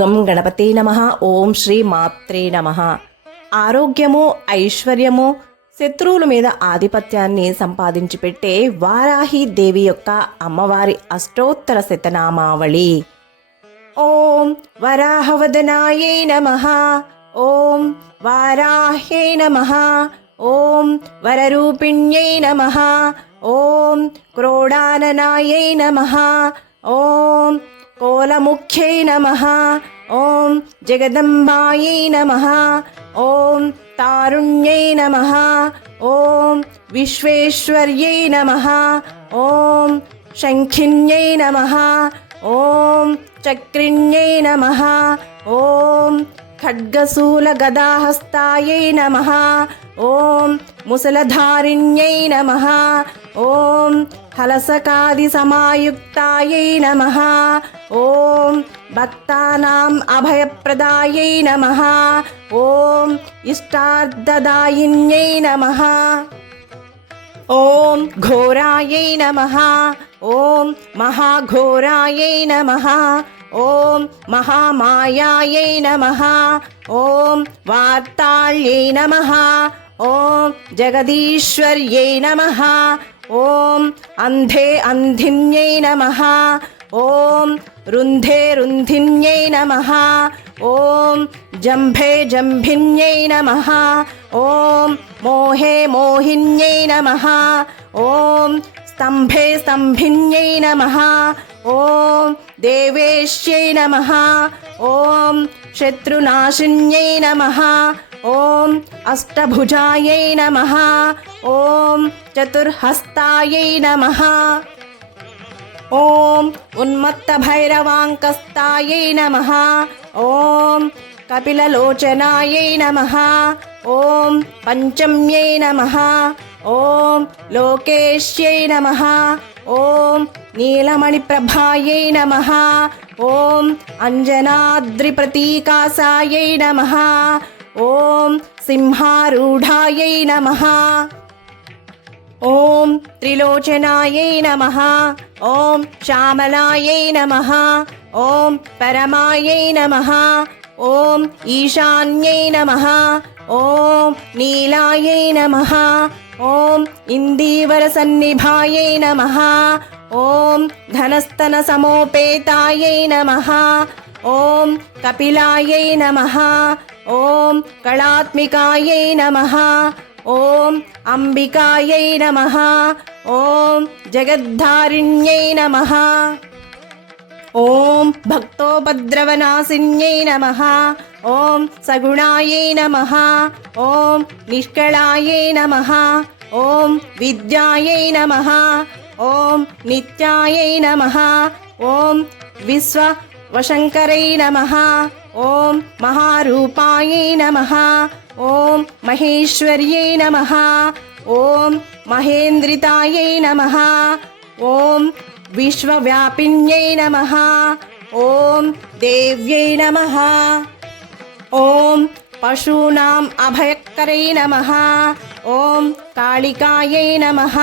గం గణపతే నమః. ఓం శ్రీ మాత్రే నమః. ఆరోగ్యము, ఐశ్వర్యము, శత్రువుల మీద ఆధిపత్యాన్ని సంపాదించి పెట్టే వారాహి దేవి యొక్క అమ్మవారి అష్టోత్తర శతనామావళి. ఓం వరాహవదనాయే నమః. ఓం వారాహ్యే నమః. ఓం వరరూపిణ్యై నమః. ఓం క్రోడాననాయై నమః. ఓం కోలముఖ్యై నమః. ఓం జగదంబాయై నమః. ఓం తారుణ్యై నమః. ఓం విశ్వేశ్వర్యై నమః. ఓం శంఖిన్యై నమః. ఓం చక్రిణ్యై నమః. ఓం ఖడ్గశూలగదాహస్తాయై నమః. ఓం ముసలధారిణ్యై నమః. ఓం హలసకాది సమాయుక్తాయై నమః. ఓం భక్తానాం అభయప్రదాయై నమః. ఓం ఇష్టార్థదాయిన్యై నమః. ఓం ఘోరాయై నమః. ఓం మహాఘోరాయై నమః. ఓం మహామాయాయై నమః. ఓం వార్తాళ్యై నమః. ఓం జగదీశ్వర్యై నమః. ఓం అంధే అంధిన్యై నమః. ఓం రుంధే రుంధిన్యై నమః. ఓం జంభే జంభిన్యై నమః. ఓం మోహే మోహిన్యై నమః. ఓం స్తంభే స్తంభిన్యై నమః. ఓం దేవేశ్యై నమః. ఓం శత్రునాశిన్యై నమః. ఓం అష్టభుజాయై నమః. ఓం చతుర్హస్తాయై నమః. ఓం ఉన్మత్తభైరవాంకస్తాయై నమః. ఓం కపిలలోచనాయై నమః. ఓం పంచమ్యై నమః. ఓం లోకేశ్యై నమః. ఓం నీలమణిప్రభాయై నమః. ఓం అంజనాద్రిప్రతీకాసాయై నమః. ఓం సింహారూఢాయై నమః. ఓం త్రిలోచనాయై నమః. ఓం శ్యామలాయై నమః. ఓం పరమాయై నమః. ఓం ఈశాన్యై నమః. ఓం నీలాయై నమః. ఓం ఇందీవరసన్నిభాయై నమః. ఓం ఘనస్తన సమోపేతాయై నమః. ఓం కపిలాయై నమః. ఓం కళాత్మికాయై నమః. ఓం అంబికాయై నమః. ఓం జగద్ధారిణ్యై నమః. ఓం భక్తోపద్రవనాశిన్యై నమః. ఓం సగుణాయై నమః. ఓం నిష్కళాయై నమః. ఓం విద్యాయై నమః. ఓం నిత్యాయై నమః. ఓం విశ్వవశంకరై నమః. ఓం మహారూపాయై నమః. ఓం మహేశ్వర్యై నమః. ఓం మహేంద్రితాయై నమః. ఓం విశ్వవ్యాపిన్యై నమః. ఓం దేవ్యై నమః. ఓం పశూనాం అభయకరై నమః. ఓం కాళికాయై నమః.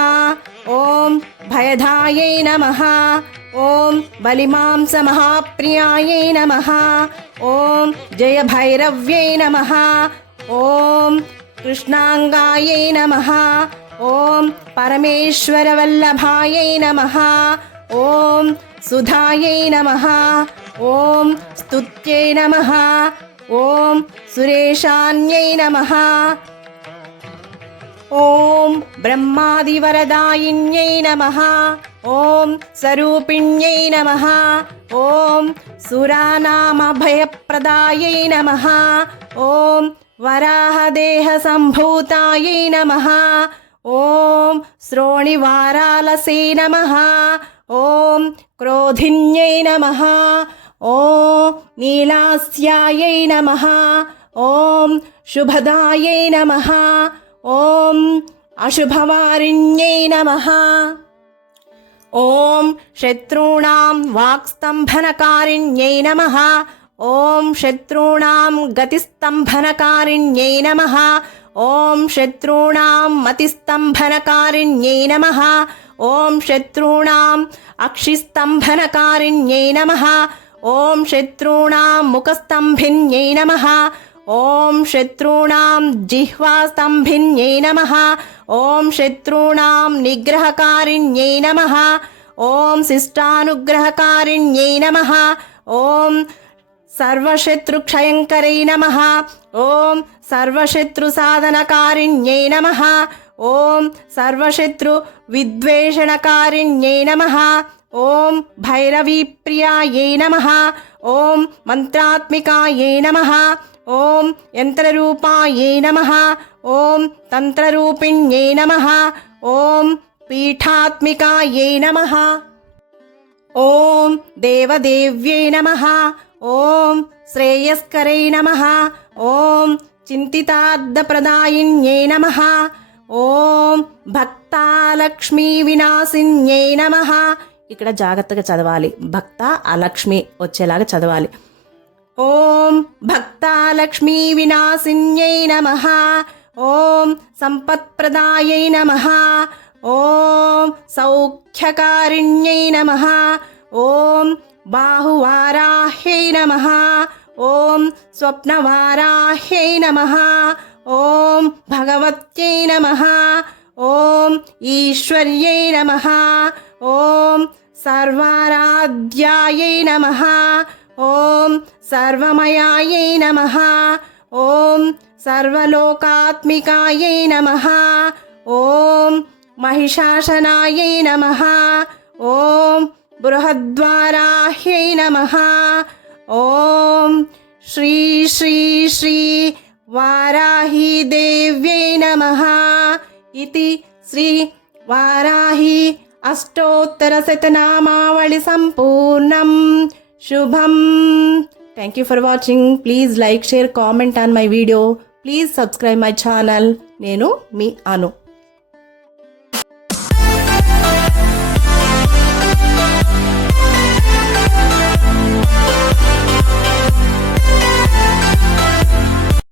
ఓం భయదాయై నమః. ఓం బలిమాంసమహాప్రియాయై నమః. ఓం జయభైరవ్యై నమః. ఓం కృష్ణాంగాయై నమః. ఓం పరమేశ్వరవల్లభాయై నమః. ఓం సుధాయై నమః. ఓం స్తుత్యై నమః. ఓం సురేశాన్యై నమః. ఓం బ్రహ్మాదివరదాయిన్యై నమః. ఓం స్వరూపిణ్యై నమః. ఓం సురానామభయప్రదాయై నమః. ఓం వరాహదేహసంభూతాయై నమః. ఓం శ్రోణివారాలసే నమః. ఓం క్రోధిన్యై నమః. ఓం నీలాస్యాయై నమః. ఓం శుభదాయై నమః. ఓం అశుభవారిణ్యై నమః. ఓం శత్రూణాం వాక్స్తంభనకారిణ్యై నమః. ఓం శత్రూణాం గతిస్తంభనకారిణ్యై నమః. ఓం శత్రూణాం మతిస్తంభనకారిణ్యై నమః. ఓం శత్రూణాం అక్షిస్తంభనకారిణ్యై నమః. ఓం శత్రూణాం ముఖస్తంభిన్యై నమః ఓం శత్రూణాం జిహ్వాస్తంభిన్యై నమః ఓం శత్రూణాం నిగ్రహకారిణ్యై నమః ఓం శిష్టానుగ్రహకారిణ్యై నమః ఓం సర్వశత్రుక్షయంకరై నమః ఓం సర్వశత్రుసాధనకారిణ్యై నమః ఓం సర్వశత్రు విద్వేషణకారిణ్యై నమః ఓం భైరవీప్రియాయై నమః ఓం మంత్రాత్మికాయై నమః ఓం యంత్రరూపాయై నమః ఓం తంత్రరూపిణ్యై నమః ఓం పీఠాత్మికాయై నమః ఓం దేవదేవ్యై నమః ఓం శ్రేయస్కరై నమః ఓం చింతితార్థప్రదాయిన్యై నమః ఓం భక్తాలక్ష్మీ వినాశిన్యై నమః. ఇక్కడ జాగ్రత్తగా చదవాలి, భక్త అలక్ష్మి వచ్చేలాగా చదవాలి. ఓం భక్తాలక్ష్మీ వినాశిన్యై నమః ఓం సంపత్ప్రదాయై నమః ఓం సౌఖ్యకారిణ్యై నమః ఓం బాహువారాహ్యై నమః ఓం స్వప్నవారాహ్యై నమః ఓం భగవత్యై నమః ఓం ఈశ్వర్యై నమః ఓం సర్వారాధ్యాయై నమః ఓం సర్వమయాయై నమః ఓం సర్వలోకాత్మికాయై నమః ఓం మహిషాసనాయై నమః ఓం బృహద్వారాహ్యై నమః ఓం శ్రీ శ్రీ శ్రీ వారాహీ దేవ్యై నమః. ఇతి శ్రీ వారాహి అష్టోత్తరశతనామావళి సంపూర్ణం. శుభం. Thank you for watching. Please like, share, comment on my video. Please subscribe my channel. నేను మీ అను.